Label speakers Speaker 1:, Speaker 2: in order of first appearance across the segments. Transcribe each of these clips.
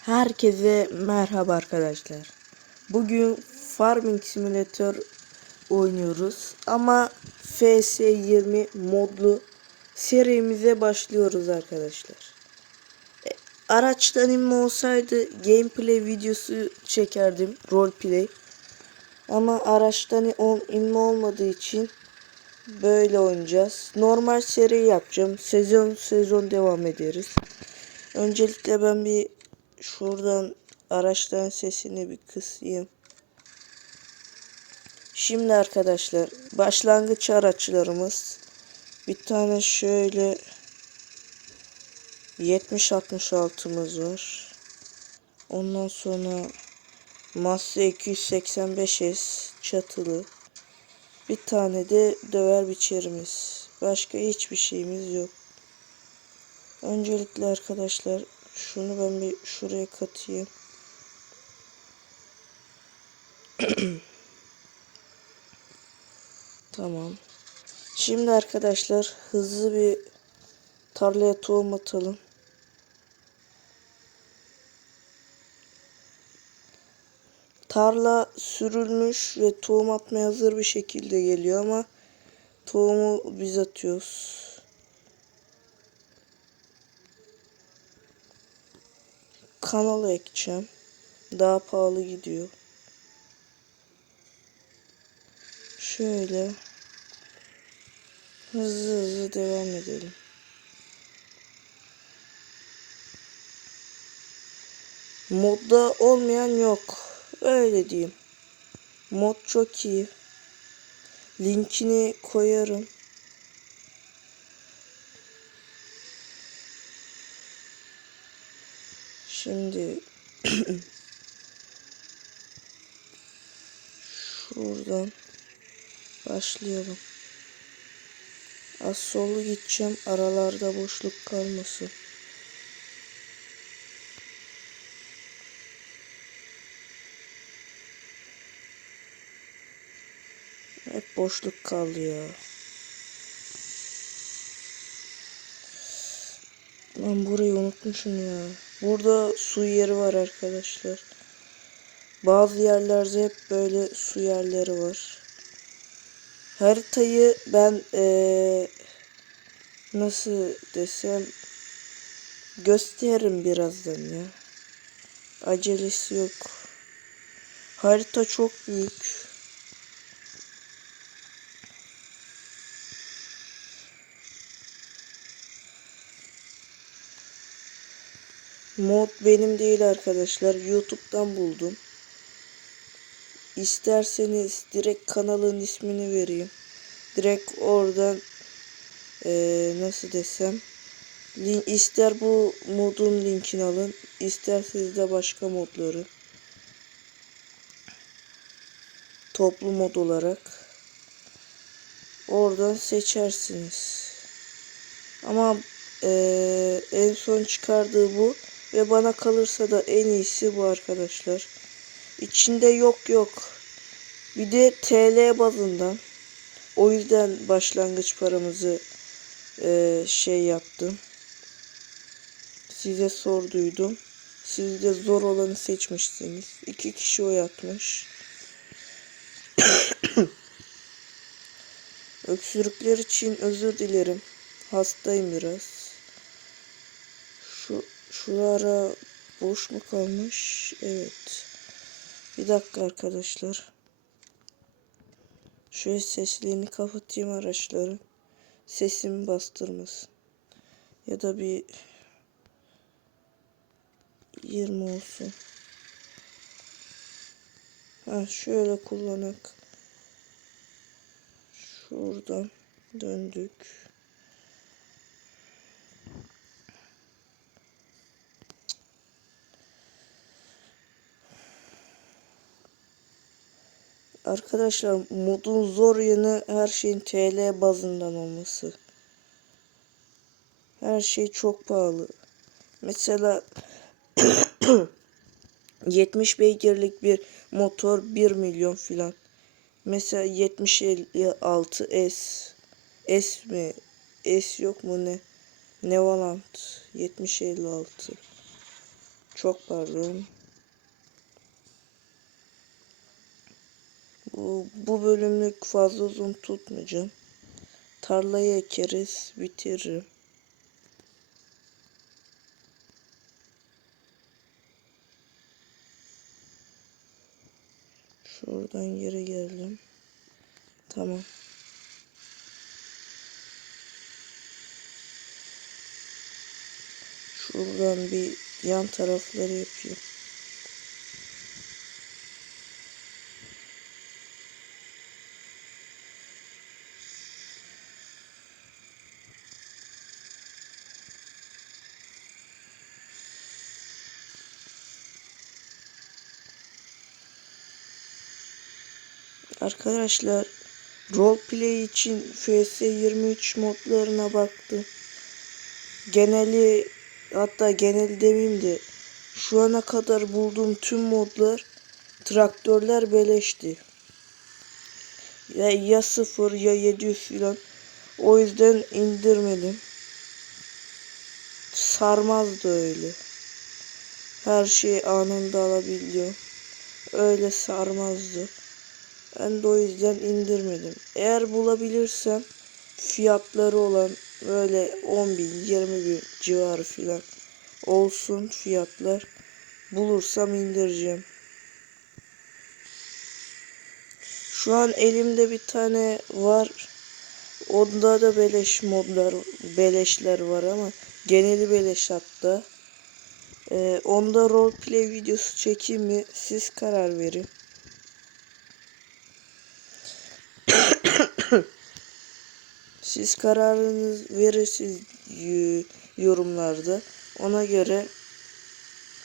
Speaker 1: Herkese merhaba arkadaşlar. Bugün Farming Simulator oynuyoruz ama FS20 modlu serimize başlıyoruz arkadaşlar. E, Araçtan inme olsaydı gameplay videosu çekerdim roleplay. Ama araçtan inme olmadığı için böyle oynayacağız. Normal seri yapacağım. Sezon sezon devam ederiz. Öncelikle ben bir şuradan araçların sesini bir kısayım. Şimdi arkadaşlar başlangıç araçlarımız bir tane şöyle 70-66'mız var. Ondan sonra Mazda 285S çatılı. Bir tane de döver biçerimiz. Başka hiçbir şeyimiz yok. Öncelikle arkadaşlar şunu ben bir şuraya katayım. tamam. Şimdi arkadaşlar hızlı bir tarlaya tohum atalım. Tarla sürülmüş ve tohum atmaya hazır bir şekilde geliyor ama tohumu biz atıyoruz. Kanala ekeceğim. Daha pahalı gidiyor. Şöyle hızlı hızlı devam edelim. Modda olmayan yok. Öyle diyeyim. Mod çok iyi. Linkini koyarım. Şimdi şuradan başlayalım. Az solu gideceğim. Aralarda boşluk kalmasın. Hep boşluk kaldı Ben burayı unutmuşum ya. Burada su yeri var arkadaşlar. Bazı yerlerde hep böyle su yerleri var. Haritayı ben ee, nasıl desem gösteririm birazdan ya. Acelesi yok. Harita çok büyük. Mod benim değil arkadaşlar. YouTube'dan buldum. İsterseniz direkt kanalın ismini vereyim. Direkt oradan eee, nasıl desem link, ister bu modun linkini alın. isterseniz de başka modları. Toplu mod olarak. Oradan seçersiniz. Ama eee, en son çıkardığı bu. Ve bana kalırsa da en iyisi bu arkadaşlar. İçinde yok yok. Bir de TL bazından. O yüzden başlangıç paramızı e, şey yaptım. Size sorduydum. Siz de zor olanı seçmişsiniz. İki kişi oy atmış. Öksürükler için özür dilerim. Hastayım biraz. Şu şu ara boş mu kalmış? Evet. Bir dakika arkadaşlar. Şöyle seslerini kapatayım araçları. Sesimi bastırmasın. Ya da bir 20 olsun. Ha şöyle kullanak. Şuradan döndük. Arkadaşlar modun zor yanı her şeyin TL bazından olması. Her şey çok pahalı. Mesela 70 beygirlik bir motor 1 milyon filan. Mesela 7056 S. Mi? S yok mu ne? Nevalant 7056. Çok pardon. Bu, bu fazla uzun tutmayacağım. Tarlayı ekeriz, bitiririm. Şuradan geri geldim. Tamam. Şuradan bir yan tarafları yapayım. Arkadaşlar roleplay için FS23 modlarına baktım. Geneli hatta genel demeyeyim de şu ana kadar bulduğum tüm modlar traktörler beleşti. Ya, ya 0 ya 700 filan. O yüzden indirmedim. Sarmazdı öyle. Her şeyi anında alabiliyor. Öyle sarmazdı. Ben de o yüzden indirmedim. Eğer bulabilirsem fiyatları olan böyle 10 bin 20 bin civarı filan olsun fiyatlar. Bulursam indireceğim. Şu an elimde bir tane var. Onda da beleş modlar, beleşler var ama geneli beleş hatta. Ee, onda roleplay videosu çekeyim mi? Siz karar verin. Siz kararınız verirsiniz yorumlarda. Ona göre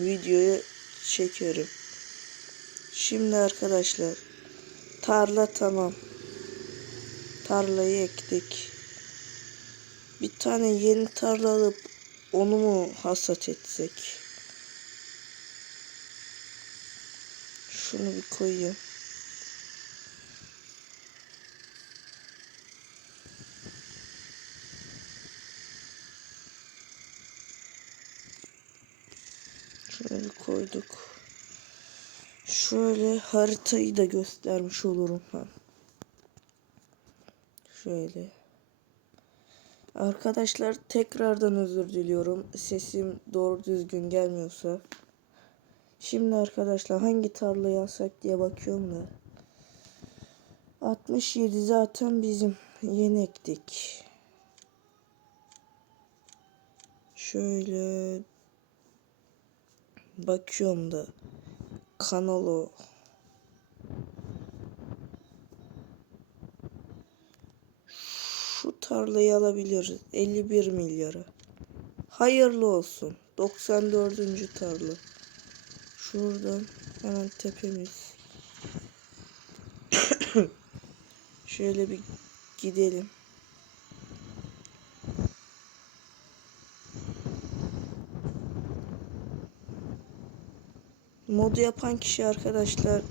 Speaker 1: videoyu çekerim. Şimdi arkadaşlar tarla tamam. Tarlayı ektik. Bir tane yeni tarla alıp onu mu hasat etsek? Şunu bir koyayım. Şöyle koyduk. Şöyle haritayı da göstermiş olurum ben. Şöyle. Arkadaşlar tekrardan özür diliyorum. Sesim doğru düzgün gelmiyorsa. Şimdi arkadaşlar hangi tarlayı alsak diye bakıyorum da. 67 zaten bizim yeni ektik. Şöyle bakıyorum da kanalı şu tarlayı alabiliriz 51 milyara. Hayırlı olsun. 94. tarla. Şuradan hemen tepemiz. Şöyle bir gidelim. Modu yapan kişi arkadaşlar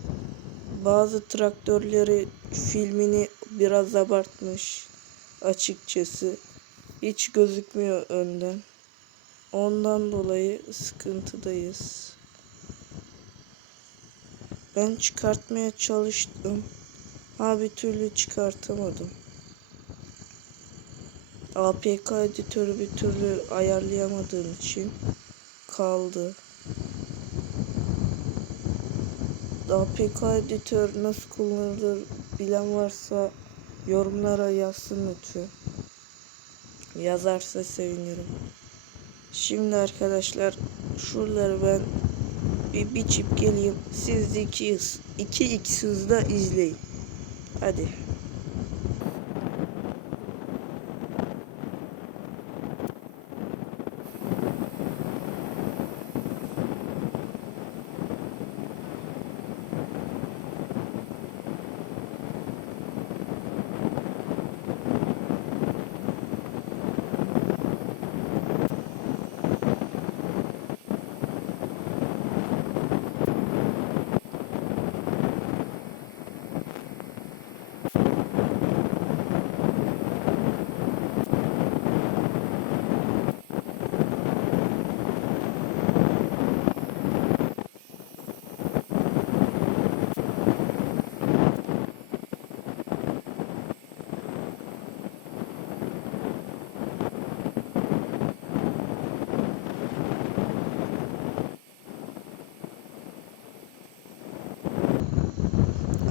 Speaker 1: bazı traktörleri filmini biraz abartmış açıkçası. Hiç gözükmüyor önden. Ondan dolayı sıkıntıdayız. Ben çıkartmaya çalıştım. Ha bir türlü çıkartamadım. APK editörü bir türlü ayarlayamadığım için kaldı. APK editör nasıl kullanılır bilen varsa yorumlara yazsın lütfen. Yazarsa sevinirim. Şimdi arkadaşlar şuraları ben bir biçip geleyim. Siz de 2 x 2x hızda izleyin. Hadi.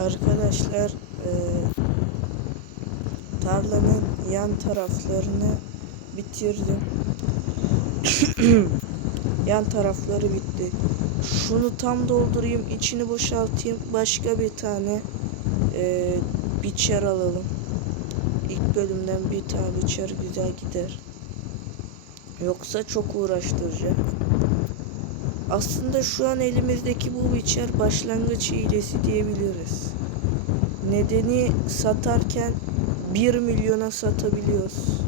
Speaker 1: Arkadaşlar e, tarlanın yan taraflarını bitirdim. yan tarafları bitti. Şunu tam doldurayım, içini boşaltayım. Başka bir tane e, biçer alalım. İlk bölümden bir tane biçer güzel gider. Yoksa çok uğraştıracak. Aslında şu an elimizdeki bu biçer başlangıç hilesi diyebiliriz. Nedeni satarken 1 milyona satabiliyoruz.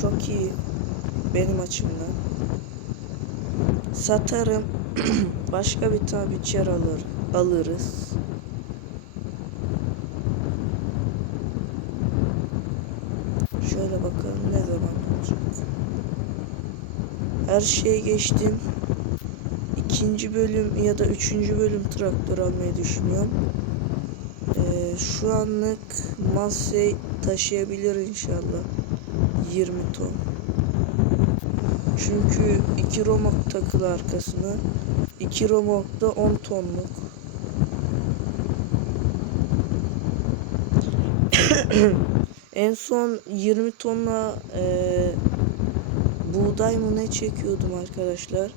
Speaker 1: Çok iyi benim açımdan. Satarım. Başka bir tane biçer alır, alırız. Şöyle bakalım ne zaman olacak. Her şeye geçtim. İkinci bölüm ya da üçüncü bölüm traktör almayı düşünüyorum. Ee, şu anlık Massey taşıyabilir inşallah. 20 ton. Çünkü iki romak takılı arkasına. İki romak da 10 tonluk. en son 20 tonla eee buğday mı ne çekiyordum arkadaşlar.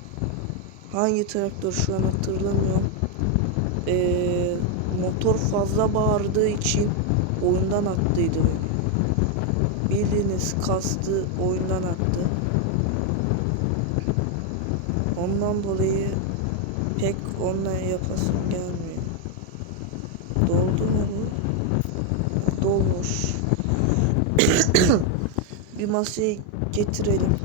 Speaker 1: Hangi traktör şu an hatırlamıyorum. Ee, motor fazla bağırdığı için oyundan attıydı beni. Bildiğiniz kastı oyundan attı. Ondan dolayı pek onunla yapasım gelmiyor. Doldu mu bu? Dolmuş. Bir masaya getirelim.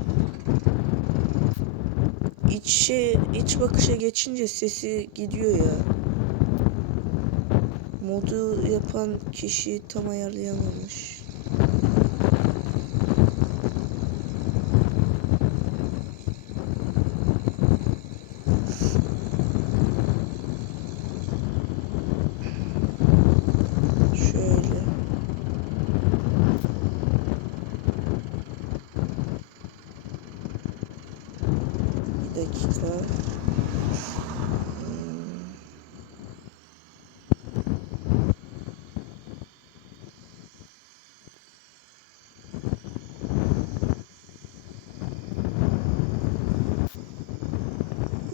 Speaker 1: İç şey, iç bakışa geçince sesi gidiyor ya. Modu yapan kişi tam ayarlayamamış. Şöyle. Dakika.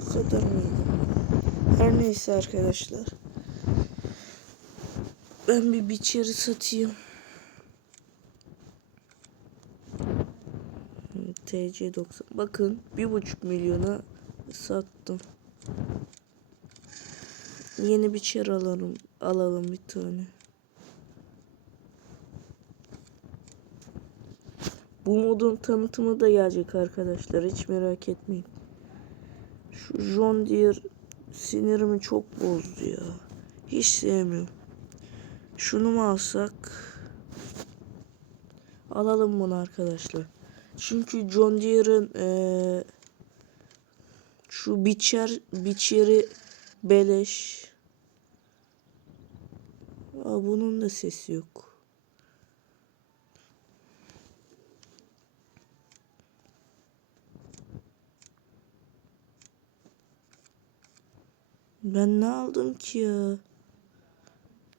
Speaker 1: Bu kadar mıydı? Her neyse arkadaşlar. Ben bir biçeri satayım. TC90. Bakın bir buçuk milyona sattım. Yeni biçer alalım. Alalım bir tane. Bu modun tanıtımı da gelecek arkadaşlar. Hiç merak etmeyin. Şu John Deere sinirimi çok bozdu ya. Hiç sevmiyorum. Şunu mu alsak? Alalım bunu arkadaşlar. Çünkü John Deere'ın eee, şu biçer biçeri beleş. Aa, bunun da sesi yok. Ben ne aldım ki ya?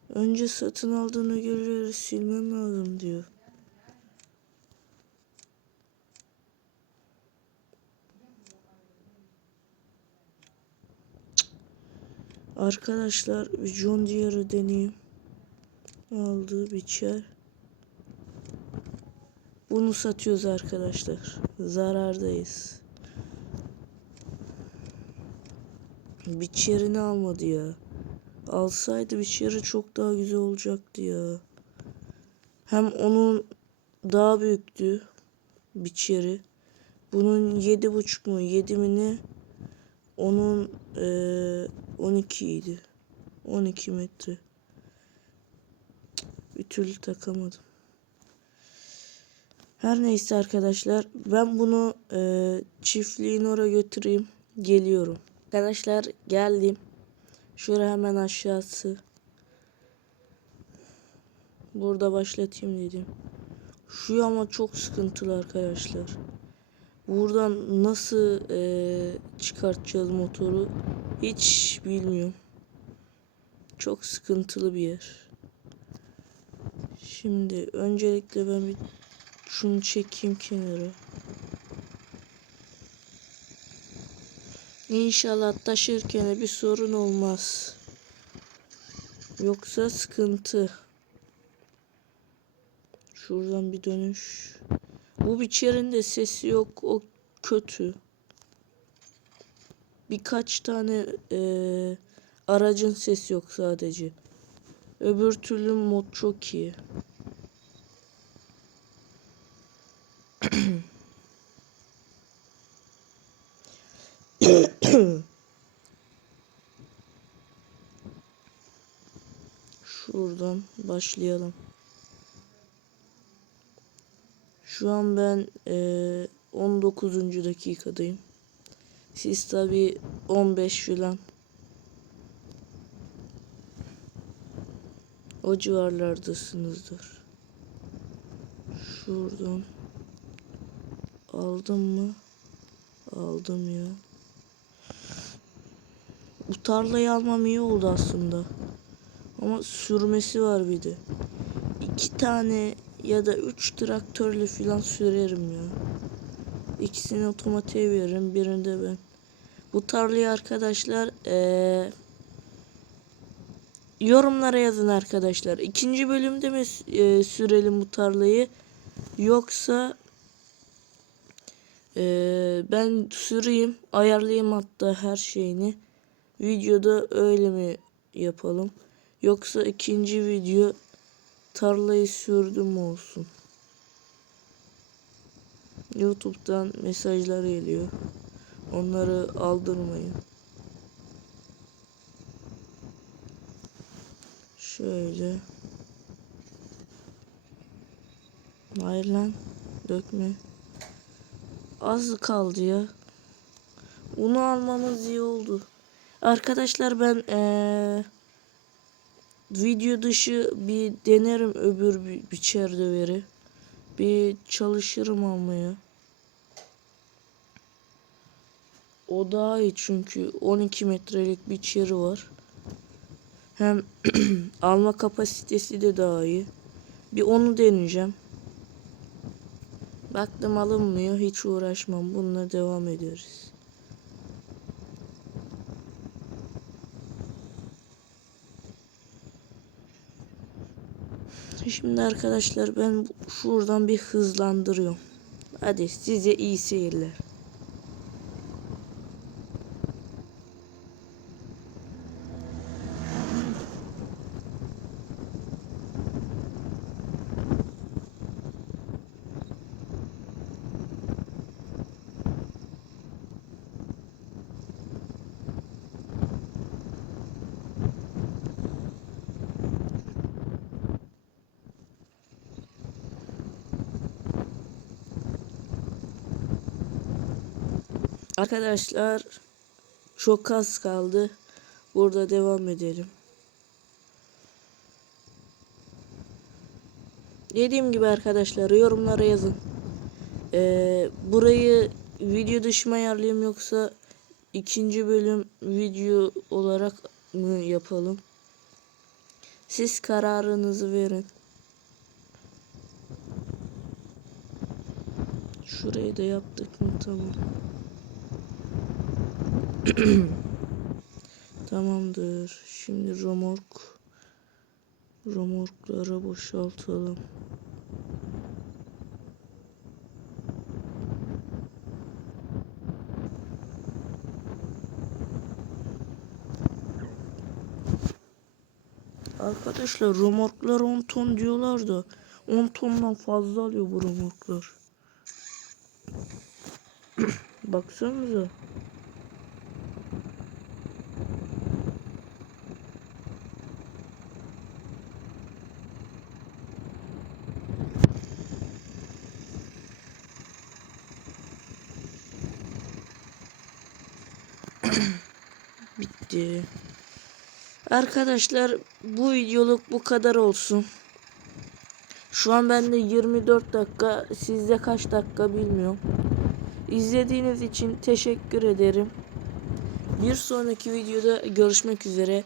Speaker 1: Önce satın aldığına göre silmem lazım diyor. Arkadaşlar John Deere'ı deneyeyim. Aldığı biçer. Bunu satıyoruz arkadaşlar. Zarardayız. Biçerini almadı ya. Alsaydı biçeri çok daha güzel olacaktı ya. Hem onun daha büyüktü biçeri. Bunun yedi buçuk mu yedi mi ne? Onun eee 12 idi. 12 metre. Bir türlü takamadım. Her neyse arkadaşlar ben bunu eee çiftliğin oraya götüreyim. Geliyorum. Arkadaşlar geldim. Şuraya hemen aşağısı. Burada başlatayım dedim. Şu ama çok sıkıntılı arkadaşlar. Buradan nasıl eee, çıkartacağız motoru hiç bilmiyorum. çok sıkıntılı bir yer. Şimdi öncelikle ben bir şunu çekeyim kenara. İnşallah taşırken bir sorun olmaz. Yoksa sıkıntı. Şuradan bir dönüş. Bu biçerinde sesi yok. O kötü. Birkaç tane eee, aracın sesi yok sadece. Öbür türlü mod çok iyi. Şuradan başlayalım. Şu an ben eee 19. dakikadayım. Siz tabi 15 filan. O civarlardasınızdır. Şuradan aldım mı? Aldım ya. Bu tarlayı almam iyi oldu aslında. Ama sürmesi var bir de. İki tane ya da üç traktörle filan sürerim ya. İkisini otomatiğe veririm. Birini de ben. Bu tarlayı arkadaşlar eee, yorumlara yazın arkadaşlar. İkinci bölümde mi eee, sürelim bu tarlayı? Yoksa eee, ben süreyim. Ayarlayayım hatta her şeyini. Videoda öyle mi yapalım? Yoksa ikinci video tarlayı sürdüm olsun. YouTube'dan mesajlar geliyor. Onları aldırmayın. Şöyle. Hayır lan. Dökme. Az kaldı ya. Unu almamız iyi oldu. Arkadaşlar ben eee video dışı bir denerim öbür bi- biçer döveri. Bir çalışırım almaya. O daha iyi çünkü 12 metrelik bir çeri var. Hem alma kapasitesi de daha iyi. Bir onu deneyeceğim. Baktım alınmıyor hiç uğraşmam. Bununla devam ederiz. Şimdi arkadaşlar ben şuradan bir hızlandırıyorum. Hadi size iyi seyirler. Arkadaşlar çok az kaldı. Burada devam edelim. Dediğim gibi arkadaşlar yorumlara yazın. Ee, burayı video dışı mı ayarlayayım yoksa ikinci bölüm video olarak mı yapalım? Siz kararınızı verin. Şurayı da yaptık mı? Tamam. Tamamdır. Şimdi romork romorkları boşaltalım. Arkadaşlar romorklar 10 ton diyorlar da 10 tondan fazla alıyor bu romorklar. Baksanıza. Bitti. Arkadaşlar bu videoluk bu kadar olsun. Şu an bende 24 dakika, sizde kaç dakika bilmiyorum. İzlediğiniz için teşekkür ederim. Bir sonraki videoda görüşmek üzere.